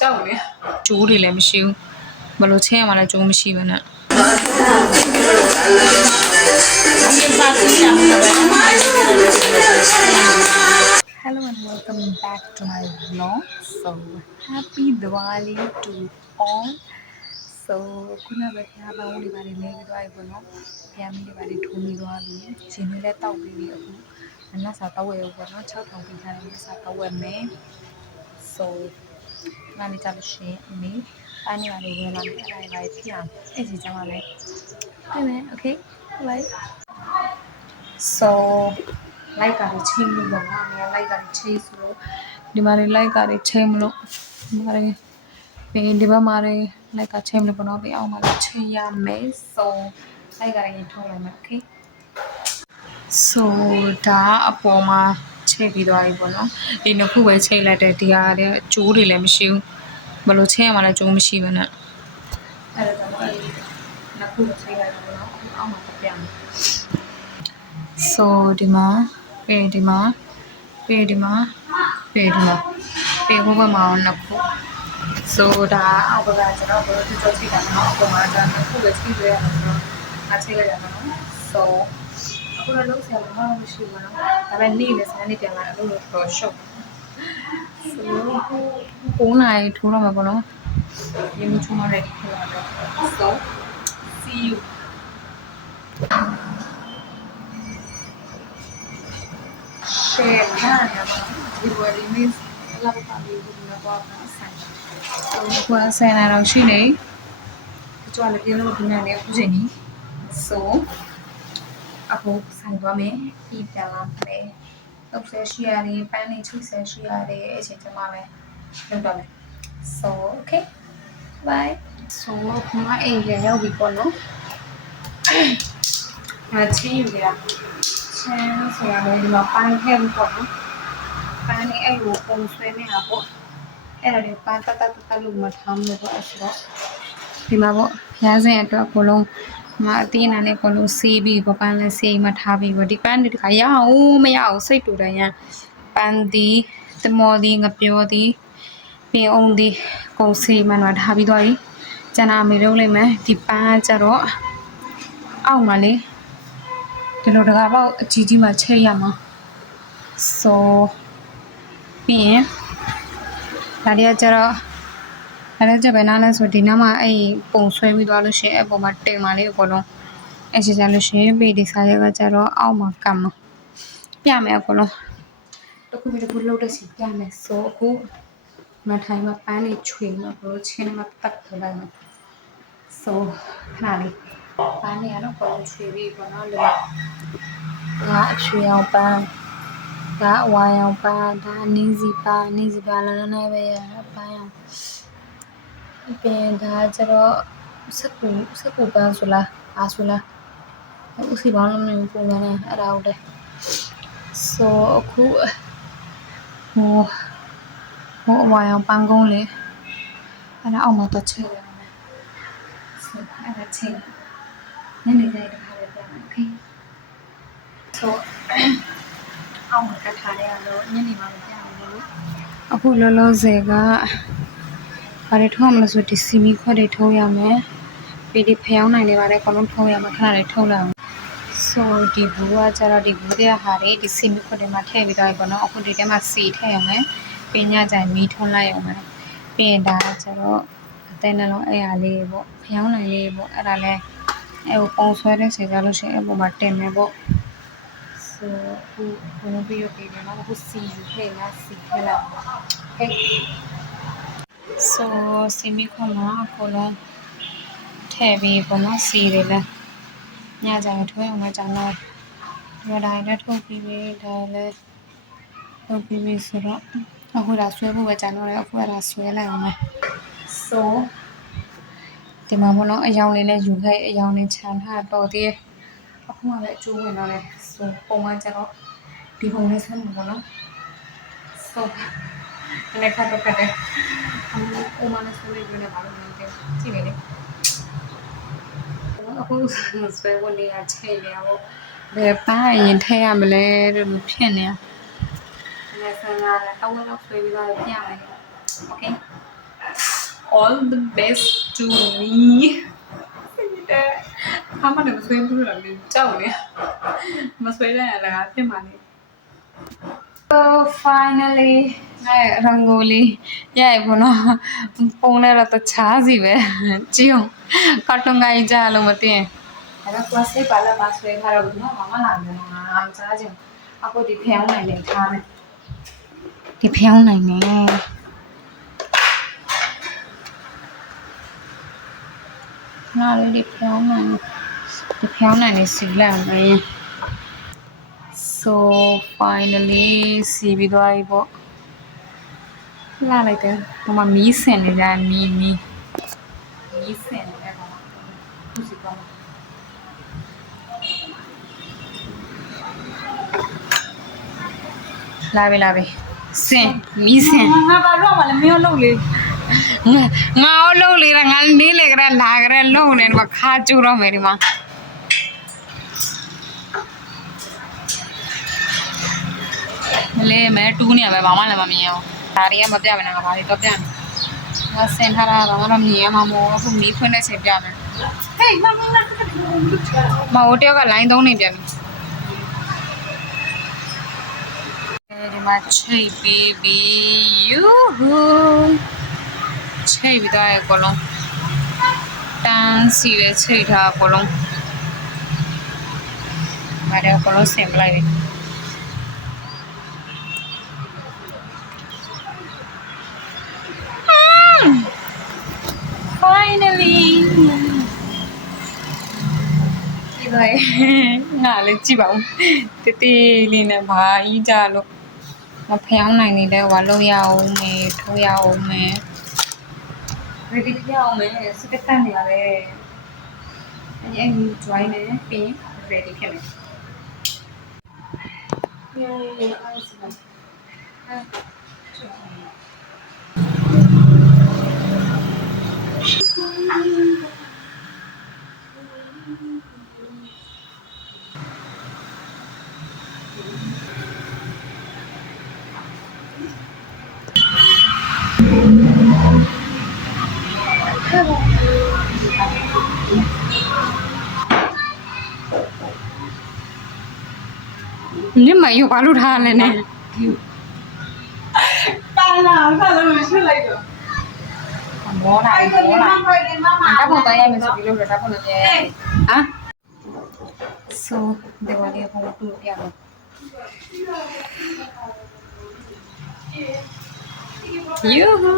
ကြောက်လေကျိုးတွေလည်းမရှိဘူးဘယ်လိုချင်းရမှာလဲကျိုးမရှိဘဲနဲ့Hello and welcome back to my vlog. So happy Diwali to all. So kuna ba kya ba uli ba le bi dwa ibo no. Kya mi de ba le thumi dwa bi. Jin ni le taw bi aku. Na sa taw we ubo no 6000 pi tha na sa taw we me. So နားလေးကြလို့ရှိရင်အမေအားနေပါလေဝင်လာမယ်အဲ့ဒါလေးဖြစ်အောင်အဲ့ဒီကျမှလည်းဟုတ်မယ် okay like so like ကလည်းချိန်လို့ပေါ့နော်အမေက like ကလည်းချိန်ဆိုတော့ဒီမှာလေး like ကလည်းချိန်မလို့ဒီမှာလေးဒီဘက်မှာလေး like ကချိန်မလို့ပေါ့နော်ပြီးအောင်မှာလည်းချိန်ရမယ် so like ကလည်းထုတ်လိုက်မယ် okay so ဒါအပေါ်မှာချိန်ပြီးသွားပြီပေါ့နော်ဒီနှစ်ခုပဲချိန်လိုက်တယ်ဒီဟာလည်းအကျိုးတွေလည်းမရှိဘူးဘယ်လိုချိန်ရမှာလဲကျိုးမရှိဘဲနဲ့အဲ့ဒါကြောင့်နှစ်ခုပဲချိန်လိုက်တယ်ပေါ့နော်အောက်မှာပြန် so ဒီမှာဒီမှာဒီမှာဘက်မှာနှစ်ခု so ဒါအောက်ကကျွန်တော်ဘယ်လိုချိတ်တာနော်အပေါ်မှာဒါနှစ်ခုပဲချိတ်ရအောင်ဆိုတော့အချိတ်လိုက်ရမှာနော် so အခုတော့လုံးဆရာမမရှိဘူးနော်ဒါပေမဲ့နေ့နဲ့စနေပြန်လာအဲ့လိုတော့ shop so 9 နာရီထိုးတော့မှာပေါ့နော်ရေမချုံမ ready ဖြစ်လာတော့ so see you share နားရပါဒီဝရီမစ်လာပါလေးကိုတော့ဆိုင်ကွာဆယ်နာတော့ရှိနေကြွားလည်းပြလို့ဒီနေ့လည်းအခုချိန်ကြီး so အခုဆိုင်သွားမယ်ပြီးပြန်လာမယ်တော့ဆက်ရှိရတယ်ပန်းလေးချိတ်ဆက်ရှိရတယ်အချိန်ကျမှလည်းလုပ်တော့မယ် so okay bye so ခုမှအိမ်ပြန်ရောက်ပြီပေါ့နော်ချင်းယူရချင်းဆိုရမယ်ဒီမှာပန်းထဲပေါ့နော်ပန်းလေးအဲ့လိုပုံဆွဲနေတာပေါ့အဲ့ဒါတွေပန်းတလို့မထားမလို့ပေါ့အဲ့ဆိုတော့ဒီမှာပေါ့ဖျားစင်အတွက်အကုန်လုံးမအသေးနာနဲ့အကုန်လုံးဆေးပြီးပန်းလည်းဆေးမှထားပြီးပေါ့ဒီပန်းတွေတခါရအောင်မရအောင်စိတ်တူတယ်ရန်ပန်းသည်တမော်သည်ငပြောသည်ပင်အောင်သည်ကုန်ဆေးမှတော့ထားပြီးသွားပြီကျန်တာမေလုပ်လိုက်မယ်ဒီပန်းကြတော့အောက်မှာလေဒီလိုတကားပေါ့အကြီးကြီးမှချိတ်ရမှာ so ပြီးရင်ဒါတွေကကျတော့အဲ့ဒါကြပဲနားလဲဆိုဒီနားမှာအဲ့ပုံဆွဲပြီးသွားလို့ရှိရင်အဲ့ပုံမှာတင်ပါလေးအကုန်လုံးအဲ့ချကြလို့ရှိရင်ပေဒီစားရကကျတော့အောက်မှာကမ်းမှာပြမယ်အကုန်လုံးတစ်ခုပြီးတစ်ခုလှုပ်တဲ့စီပြမယ်ဆိုအခုမထိုင်မှာပန်းလေးချွေမှာဘလို့ချင်းမှာတက်ထလိုက်မှာ so ခဏလေးပန်းလေးကတော့ပုံချွေပြီးပေါ့နော်လေငါအချွေအောင်ပန်းဒါဝိုင်းအောင်ပန်းဒါနင်းစီပန်းလာနေပဲရပန်းအောင်ပြန်ဒါကျတော့စကူပန်းဆိုလားအားဆိုလားဥစီပေါင်းလုံးမျိုးပုံနေအဲ့ဒါဟုတ်တယ် so အခုဟိုဝိုင်းအောင်ပန်းကုန်းလေအဲ့ဒါအောက်မှာတော့ချိန်ရမယ် so အဲ့ဒါချိန်ညနေကျရင်တစ်ခါပဲပြန်မယ် okay so အောက်မှာကထားရလို့ညနေမှမပြန်ဘူးလို့အခုလောလောဆယ်ကဘာတွေထုံးမလို့ဆိုဒီစီမီခွက်တွေထုံးရမယ်ပြီးဒီဖျောင်းနိုင်နေပါတယ်အကုန်လုံးထုံးရမှာခဏလေးထုံးလိုက်အောင် so ဒီဘူးကကျတော့ဒီဘူးတဲ့ဟာတွေဒီစီမီခွက်တွေမှာထည့်ပြီးတော့ပေါ့နော်အခုဒီထဲမှာစီထည့်ရမယ်ပြီးညကြိုင်မီးထုံးလိုက်အောင်မယ်ပြီးရင်ဒါကျတော့အသေးနှလုံးအဲ့ဟာလေးပေါ့ဖျောင်းနိုင်လေးပေါ့အဲ့ဒါလဲအဲ့ဟိုပုံဆွဲတဲ့စီကြလို့ရှိရင်အဲ့ပုံမှာတင်မယ်ပေါ့ so အခုဘယ်လိုပြီးရပြီလဲနော်အခုစီယူထည့်လားစီထည့်လား okay so စီမီခွက်မှာအကုန်လုံးထည့်ပြီးပေါ့နော်စီတွေလဲညကြိုင်ထွေးအောင်မကြမ်းတော့ဒီတိုင်းလည်းထုတ်ပြီးပြီဒါလည်းထုတ်ပြီးပြီဆိုတော့အခုဒါဆွဲဖို့ပဲကြမ်းတော့တယ်အခုကဒါဆွဲလိုက်အောင်မယ် so ဒီမှာပေါ့နော်အယောင်လေးနဲ့ယူခဲ့အယောင်လေးခြံထားတော်သေးတယ်အခုမှလည်းအကျိုးဝင်တော့တယ် so ပုံမှန်ကျတော့ဒီပုံလေးဆွဲမှာပေါ့နော် so လည်းခတ်တော့ခတ်တယ်အခုမှလည်းဆွဲလေးယူနေပါလို့မသိဘူးကြည့်နေလေအခုဆွဲဝင်နေရချိန်နေရောဘယ်ပန်းရင်ထည့်ရမလဲလို့ဖြစ်နေတယ်ဆန်ရတယ်တော့တော့ဆွဲပြီးတော့ပြမယ် okay all the best to me 他们那个吹不是那边叫的မဆွဲတဲ့အလားဖြစ်မှာနေ So finally နိုင်ရန်ဂိုလီရိုက်ဖို့နော်ပုံနဲ့တော့တခြားစီပဲကြည့်အောင်ကာတွန်းကြီးကြလို့မသိရင်အဲ့တော့ class ပါလာမဆွဲထားတော့ဘူးနော်မမလာတယ်နော်ငါမစားချင်အခုဒီဖျောင်းနိုင်နေထားမယ်ဒီဖျောင်းနိုင်နေနားလေးဒီဖျောင်းနိုင်နေစီလာမယ် So finally စီပြီးသွားပြီပေါ့လာလိုက်တယ်ဟိုမှာမီးစင်နေကြမီးစင်နေတယ်ကောင်သူစီကောင်လာပြီစင်မီးစင်ငါဘာလို့မလဲမင်းလုံးလေငါလုံးလေငါနေလေကြလာကြလုံးနေတော့ခါကျူတော့မယ်ဒီမှာလေမဲတူးနေရပဲဘာမှလည်းမမြင်အောင်ဒါတွေကမပြမယ်နော်ငါဘာတွေတော့ပြမယ်ငါစင်ထားတာဘာမှမမြင်ရမှာမို့အခုမီးဖွင့်တဲ့ချိန်ပြမယ်ဟေးမဟိုတယောက်ကလိုင်းသုံးနေပြန်ပြီဒီမှာချိတ်ပြီးပြီယူဟူချိတ်ပြီးတော့အကုန်လုံးတန်းစီပဲချိတ်ထားအကုန်လုံးငါလည်းအကုန်လုံးဆင်ပလိုက်ပြီFinally ဒီလိုငါလည်းကြည့်ပါဦးတေးတေးလေးနဲ့ဘာကြီးကြလို့မဖျောင်းနိုင်နေလဲဟိုလုံးရအောင်မယ်ထိုးရအောင်မယ် ready ပြအောင်မယ်စပက်တန်နေရတယ်အဲ့ဒီ join နဲ့ပြီး ready ဖြစ်မယ် Yeah, I see. 你没有把路ထားလဲနဲ့တန်လာဆက်လို့ရှိလိုက်တော့မောလာဓာတ်ပုံတိုင်းရမယ်ဆိုပြီးလို့ဓာတ်ပုံနဲ့ဟမ် So ဒီဝါလေးပုံတူပြမယ်ယူဟူ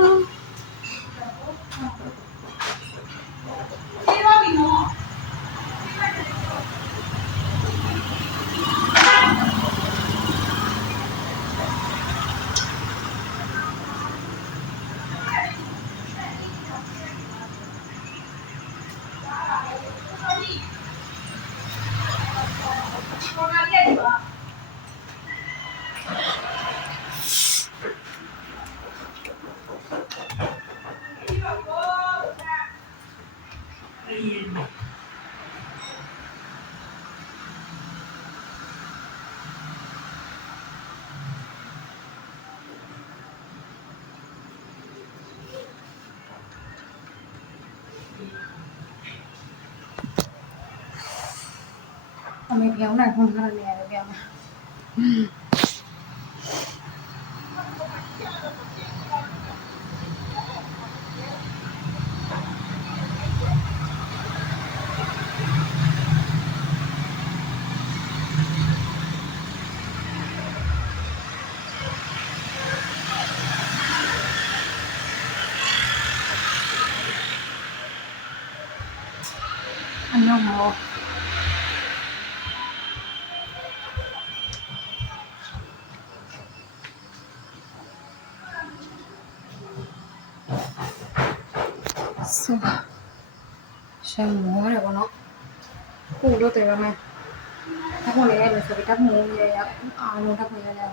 အမေပြောင်းနိုင်ခွင့်ထားနေရတယ်ပြောင်းအနှုတ်မောSo, siya mo na ko no. Kulo tayo na. Ako na yan, so kita mo ya ano ta ko ya.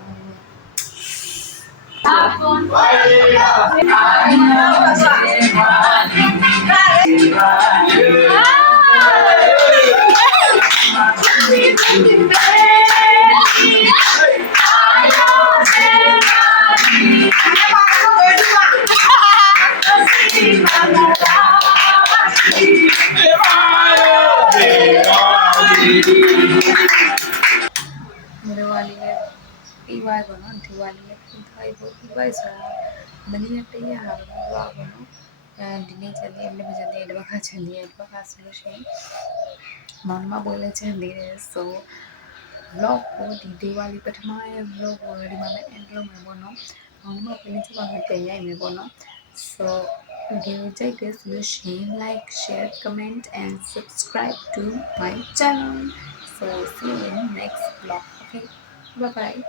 Diwaliပြီးသွားပြီပေါ့နော် Diwali ပြီးသွားပြီပေါ့ပြီးသွားဆိုတာမနေ့ကတည်းကတော့ပေါ့နော်ဒီနေ့ချက်လေးလည်းမချက်သေးတော့ခါချင်သေးတယ်တော့ခါဆိုလို့ရှိရင်မောင်မပွဲလည်းချင်သေးတယ်ဆို vlog ကိုဒီ Diwali ပထမရဲ့ vlog ကိုဒီမှာလည်း end လုပ်မယ်ပေါ့နော်မောင်မပွဲလည်းချက်ပါမယ်ပြန်ရိုက်မယ်ပေါ့နော် so video ကြိုက်တယ်ဆိုလို့ရှိရင် like share comment and subscribe to my channel so see you in next vlog okay bye bye